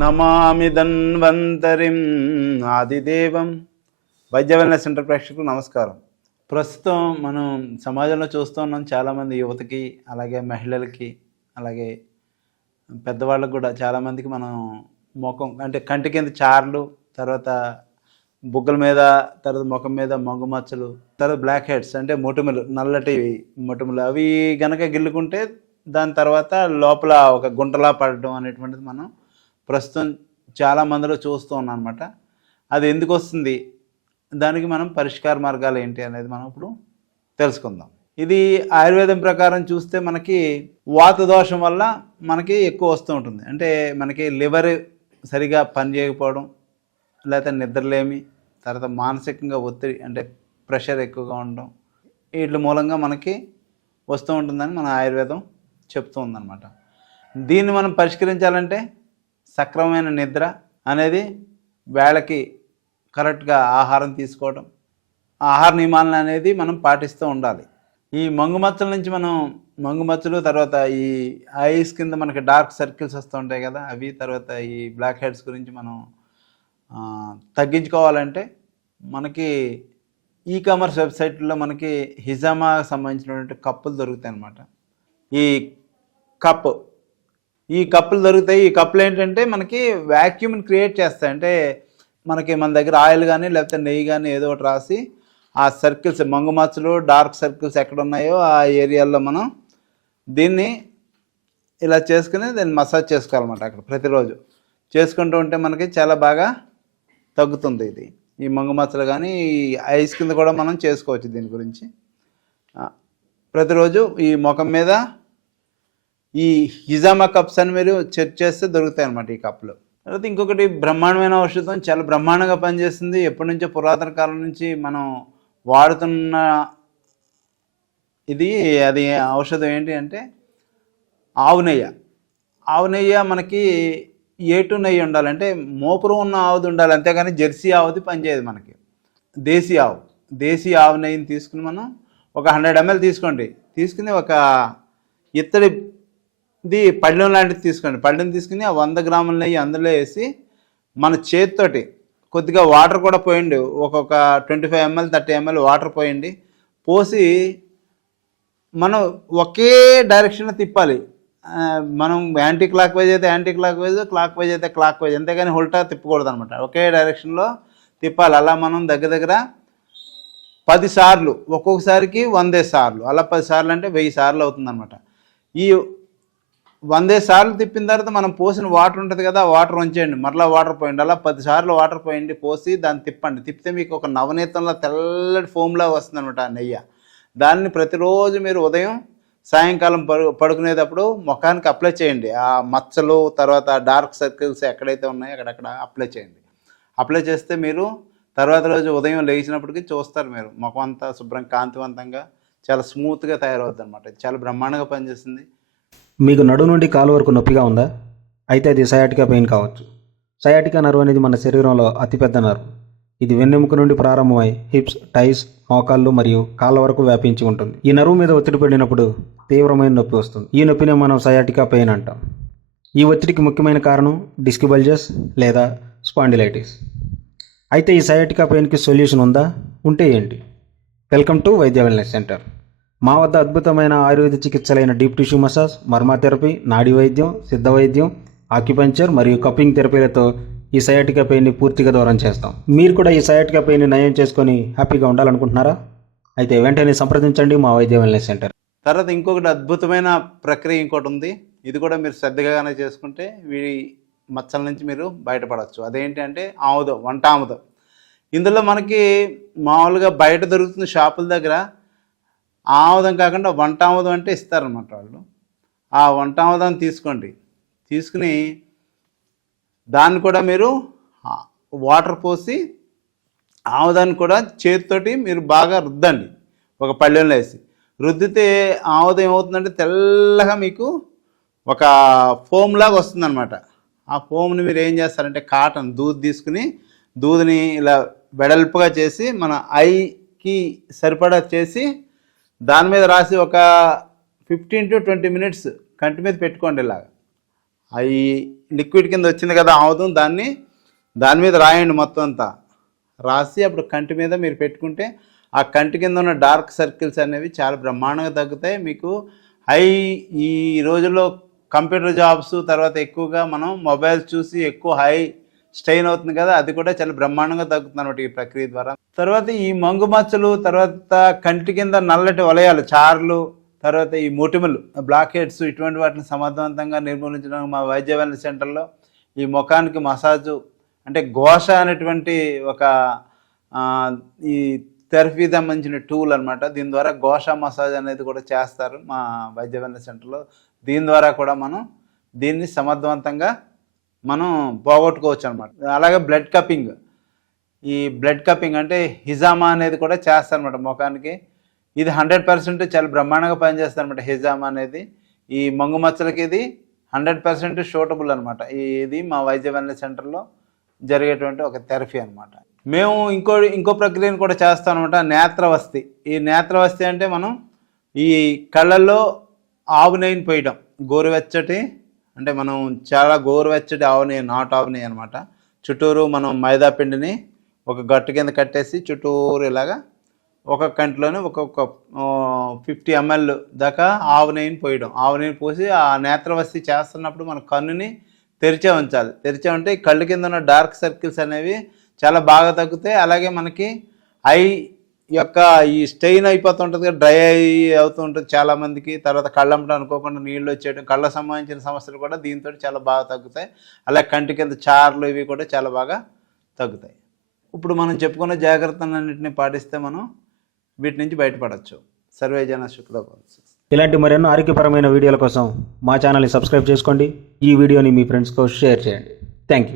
నమామి ధన్వంతరిం ఆదిదేవం. వైద్య wellness centre ప్రేక్షకులకు నమస్కారం. ప్రస్తుతం మనం సమాజంలో చూస్తూ ఉన్నాం చాలామంది యువతకి అలాగే మహిళలకి అలాగే పెద్దవాళ్ళకి కూడా చాలామందికి మనం ముఖం అంటే కంటి కింద చార్లు తర్వాత బుగ్గల మీద తర్వాత ముఖం మీద మొగ్గు మచ్చలు తర్వాత బ్లాక్ హెడ్స్ అంటే మొటిమలు నల్లటి మొటిమలు అవి గనక గిల్లుకుంటే దాని తర్వాత లోపల ఒక గుంటలా పడడం అనేటువంటిది మనం ప్రస్తుతం చాలా మందిలో చూస్తూ ఉన్నాను అనమాట అది ఎందుకు వస్తుంది? దానికి మనం పరిష్కార మార్గాలు ఏంటి అనేది మనం ఇప్పుడు తెలుసుకుందాం. ఇది ఆయుర్వేదం ప్రకారం చూస్తే మనకి వాత దోషం వల్ల మనకి ఎక్కువ వస్తూ ఉంటుంది. అంటే మనకి లివర్ సరిగా పనిచేయకపోవడం లేకపోతే నిద్రలేమి తర్వాత మానసికంగా ఒత్తిడి అంటే ప్రెషర్ ఎక్కువగా ఉండడం వీటి మూలంగా మనకి వస్తూ ఉంటుందని మన ఆయుర్వేదం చెప్తూ ఉందన్నమాట. దీన్ని మనం పరిష్కరించాలంటే సక్రమమైన నిద్ర అనేది వేళకి కరెక్ట్గా ఆహారం తీసుకోవడం ఆహార నియమాలను అనేది మనం పాటిస్తూ ఉండాలి. ఈ మంగుమచ్చల నుంచి మనం మంగుమచ్చలు తర్వాత ఈ ఐస్ కింద మనకి డార్క్ సర్కిల్స్ వస్తూ ఉంటాయి కదా అవి తర్వాత ఈ బ్లాక్ హెడ్స్ గురించి మనం తగ్గించుకోవాలంటే మనకి ఈ కామర్స్ వెబ్సైట్లో మనకి హిజామా సంబంధించినటువంటి కప్పులు దొరుకుతాయి అన్నమాట ఈ కప్ ఈ కప్పులు దొరుకుతాయి. ఈ కప్పులు ఏంటంటే మనకి వ్యాక్యూమ్ని క్రియేట్ చేస్తాయి. అంటే మనకి మన దగ్గర ఆయిల్ కానీ లేకపోతే నెయ్యి కానీ ఏదో ఒకటి రాసి ఆ సర్కిల్స్ మంగుమచ్చలు డార్క్ సర్కిల్స్ ఎక్కడ ఉన్నాయో ఆ ఏరియాలో మనం దీన్ని ఇలా చేసుకుని దాన్ని మసాజ్ చేసుకోవాలన్నమాట అక్కడ ప్రతిరోజు. చేసుకుంటూ ఉంటే మనకి చాలా బాగా తగ్గుతుంది ఇది. ఈ మంగుమచ్చలు కానీ ఈ ఐస్ కింద కూడా మనం చేసుకోవచ్చు దీని గురించి. ప్రతిరోజు ఈ ముఖం మీద ఈ హిజామా కప్స్ అని మీరు చెక్ చేస్తే దొరుకుతాయి అన్నమాట ఈ కప్పులు. తర్వాత ఇంకొకటి బ్రహ్మాండమైన ఔషధం చాలా బ్రహ్మాండంగా పనిచేస్తుంది. ఎప్పటి నుంచో పురాతన కాలం నుంచి మనం వాడుతున్న ఇది అది ఔషధం ఏంటి అంటే ఆవు నెయ్యి. ఆవు నెయ్యి మనకి ఏటు నెయ్యి ఉండాలంటే మోపురం ఉన్న ఆవుది ఉండాలి అంతేగాని జెర్సీ ఆవుది పనిచేయదు మనకి. దేశీ ఆవు దేశీ ఆవు నెయ్యిని తీసుకుని మనం ఒక హండ్రెడ్ ఎంఎల్ తీసుకోండి. తీసుకుని ఒక ఇత్తడి ఇది పళ్ళెం లాంటిది తీసుకోండి పళ్ళెం తీసుకుని ఆ వంద గ్రాముల నెయ్యి అందులో వేసి మన చేతితోటి కొద్దిగా వాటర్ కూడా పోయండి. ఒక్కొక్క twenty five ML thirty ML water పోయండి. పోసి మనం ఒకే డైరెక్షన్లో తిప్పాలి. మనం యాంటీ క్లాక్ వైజ్ అయితే anti clock wise clock wise అయితే క్లాక్ వైజ్ అంతేగాని ఉల్టా తిప్పకూడదు అనమాట ఒకే డైరెక్షన్లో తిప్పాలి. అలా మనం దగ్గర దగ్గర పది సార్లు ఒక్కొక్కసారికి వందే సార్లు అలా పది సార్లు అంటే వెయ్యి సార్లు అవుతుందన్నమాట ఈ వందే సార్లు తిప్పిన తర్వాత మనం పోసిన వాటర్ ఉంటుంది కదా వాటర్ ఉంచేయండి మరలా వాటర్ పోయండి. అలా పది సార్లు వాటర్ పోయండి పోసి దాన్ని తిప్పండి. తిప్పితే మీకు ఒక నవనీతంలో తెల్లటి ఫోమ్లా వస్తుంది అనమాట ఆ నెయ్యి. దాన్ని ప్రతిరోజు మీరు ఉదయం సాయంకాలం పడు పడుకునేటప్పుడు ముఖానికి అప్లై చేయండి. ఆ మచ్చలు తర్వాత డార్క్ సర్కిల్స్ ఎక్కడైతే ఉన్నాయో అక్కడక్కడ అప్లై చేయండి. అప్లై చేస్తే మీరు తర్వాత రోజు ఉదయం లేచినప్పటికీ చూస్తారు మీరు. ముఖం అంతా శుభ్రం కాంతివంతంగా చాలా స్మూత్గా తయారవుతుంది అనమాట చాలా బ్రహ్మాండంగా పనిచేస్తుంది. మీకు నడు నుండి కాలు వరకు నొప్పిగా ఉందా? అయితే అది సయాటికా పెయిన్ కావచ్చు. సయాటికా నర్వ్ అనేది మన శరీరంలో అతిపెద్ద నర్వ్. ఇది వెన్నెముక నుండి ప్రారంభమై హిప్స్ టైస్ మోకాళ్ళు మరియు కాళ్ళ వరకు వ్యాపించి ఉంటుంది. ఈ నరువు మీద ఒత్తిడి పడినప్పుడు తీవ్రమైన నొప్పి వస్తుంది. ఈ నొప్పినే మనం సయాటికా పెయిన్ అంటాం. ఈ ఒత్తిడికి ముఖ్యమైన కారణం డిస్కిబల్జస్ లేదా స్పాండిలైటిస్. అయితే ఈ సయాటికా పెయిన్కి సొల్యూషన్ ఉందా? ఉంటే ఏంటి? Welcome to Vaidya wellness centre. మా వద్ద అద్భుతమైన ఆయుర్వేద చికిత్సలైన డీప్ టిష్యూ మసాజ్ మర్మాథెరపీ నాడీ వైద్యం సిద్ధ వైద్యం ఆక్యుపంచర్ మరియు కప్పింగ్ థెరపీలతో ఈ సయాటికా పెయిన్ని పూర్తిగా దూరం చేస్తాం. మీరు కూడా ఈ సయాటికా పెయిన్ని నయం చేసుకొని హ్యాపీగా ఉండాలనుకుంటున్నారా? అయితే వెంటనే సంప్రదించండి మా వైద్య వెల్నెస్ సెంటర్. తర్వాత ఇంకొకటి అద్భుతమైన ప్రక్రియ ఇంకోటి ఉంది. ఇది కూడా మీరు శ్రద్ధగానే చేసుకుంటే వీడి మచ్చల నుంచి మీరు బయటపడవచ్చు. అదేంటి అంటే ఆముదం వంట ఆముదం. ఇందులో మనకి మామూలుగా బయట దొరుకుతున్న షాపుల దగ్గర ఆముదం కాకుండా వంట ఆముదం అంటే ఇస్తారనమాట వాళ్ళు. ఆ వంట ఆముదం తీసుకోండి. తీసుకుని దాన్ని కూడా మీరు వాటర్ పోసి ఆముదాన్ని కూడా చేతితోటి మీరు బాగా రుద్దండి. ఒక పళ్ళెంలో వేసి. రుద్దితే ఆముదం ఏమవుతుందంటే తెల్లగా మీకు ఒక ఫోమ్ లాగా వస్తుందన్నమాట. ఆ ఫోమ్ని మీరు ఏం చేస్తారంటే కాటన్ దూద్ తీసుకుని దూదిని ఇలా వెడల్పుగా చేసి మన ఐకి సరిపడా చేసి దాని మీద రాసి ఒక ఫిఫ్టీన్ టు ట్వంటీ మినిట్స్ కంటి మీద పెట్టుకోండి ఇలాగా. అవి లిక్విడ్ కింద వచ్చింది కదా ఆముదం దాన్ని దాని మీద రాయండి మొత్తం అంతా. రాసి అప్పుడు కంటి మీద మీరు పెట్టుకుంటే ఆ కంటి కింద ఉన్న డార్క్ సర్కిల్స్ అనేవి చాలా బ్రహ్మాండంగా తగ్గుతాయి. మీకు హై ఈ రోజుల్లో కంప్యూటర్ జాబ్స్ తర్వాత ఎక్కువగా మనం మొబైల్స్ చూసి ఎక్కువ హై స్ట్రెయిన్ అవుతుంది కదా అది కూడా చాలా బ్రహ్మాండంగా తగ్గుతుంది అనమాట ఈ ప్రక్రియ ద్వారా. తర్వాత ఈ మంగు మచ్చలు తర్వాత కంటి కింద నల్లటి వలయాలు చార్లు తర్వాత ఈ మొటిమలు బ్లాక్ హెడ్స్ ఇటువంటి వాటిని సమర్థవంతంగా నిర్మూలించడానికి మా వైద్య వెల్నెస్ సెంటర్లో ఈ ముఖానికి మసాజు అంటే ఘోష అనేటువంటి ఒక ఈ థెరపీ సంబంధించిన టూల్ అన్నమాట. దీని ద్వారా ఘోష మసాజ్ అనేది కూడా చేస్తారు మా వైద్య వెల్నెస్ సెంటర్లో దీని ద్వారా కూడా మనం దీన్ని సమర్థవంతంగా మనం పోగొట్టుకోవచ్చు అనమాట అలాగే బ్లడ్ కప్పింగ్. ఈ బ్లడ్ కప్పింగ్ అంటే హిజామా అనేది కూడా చేస్తారనమాట ముఖానికి. ఇది హండ్రెడ్ పర్సెంట్ చాలా బ్రహ్మాండంగా పనిచేస్తుంది అనమాట హిజామా అనేది. ఈ మంగు మచ్చలకి ఇది హండ్రెడ్ పర్సెంట్ షూటబుల్ అనమాట ఇది మా వైద్య వెల్నెస్ సెంటర్లో జరిగేటువంటి ఒక థెరపీ అనమాట మేము ఇంకో ఇంకో ప్రక్రియను కూడా చేస్తాం అనమాట నేత్రవస్తి. ఈ నేత్రవస్తి అంటే మనం ఈ కళ్ళల్లో ఆవు నెయ్యిని పోయడం గోరువెచ్చటి అంటే మనం చాలా గోరువెచ్చటి ఆవు నాట్ నాటు అనమాట చుట్టూరు మనం మైదా పిండిని ఒక గట్టు కింద కట్టేసి చుట్టూరు ఇలాగా ఒక కంటిలోనే ఒక్కొక్క ఫిఫ్టీ ఎంఎల్ దాకా ఆవు నెయ్యిని పోయడం. ఆవు నెయ్యిని పోసి ఆ నేత్రవస్తి చేస్తున్నప్పుడు మన కన్నుని తెరిచే ఉంచాలి. తెరిచే ఉంటే ఈ కళ్ళు కింద ఉన్న డార్క్ సర్కిల్స్ అనేవి చాలా బాగా తగ్గుతాయి. అలాగే మనకి ఐ యొక్క ఈ స్టెయిన్ అయిపోతుంటుంది కదా డ్రై అయి అవుతూ ఉంటుంది చాలా మందికి తర్వాత కళ్ళంపడం అనుకోకుండా నీళ్ళు వచ్చేయడం కళ్ళ సంబంధించిన సమస్యలు కూడా దీంతో చాలా బాగా తగ్గుతాయి. అలాగే కంటి కింద చార్లు ఇవి కూడా చాలా బాగా తగ్గుతాయి. ఇప్పుడు మనం చెప్పుకున్న జాగ్రత్తలన్నింటినీ పాటిస్తే మనం వీటి నుంచి బయటపడవచ్చు సర్వే జన ఇలాంటి మరెన్నో ఆరోగ్యపరమైన వీడియోల కోసం మా ఛానల్ని సబ్స్క్రైబ్ చేసుకోండి. ఈ వీడియోని మీ ఫ్రెండ్స్తో షేర్ చేయండి. Thank you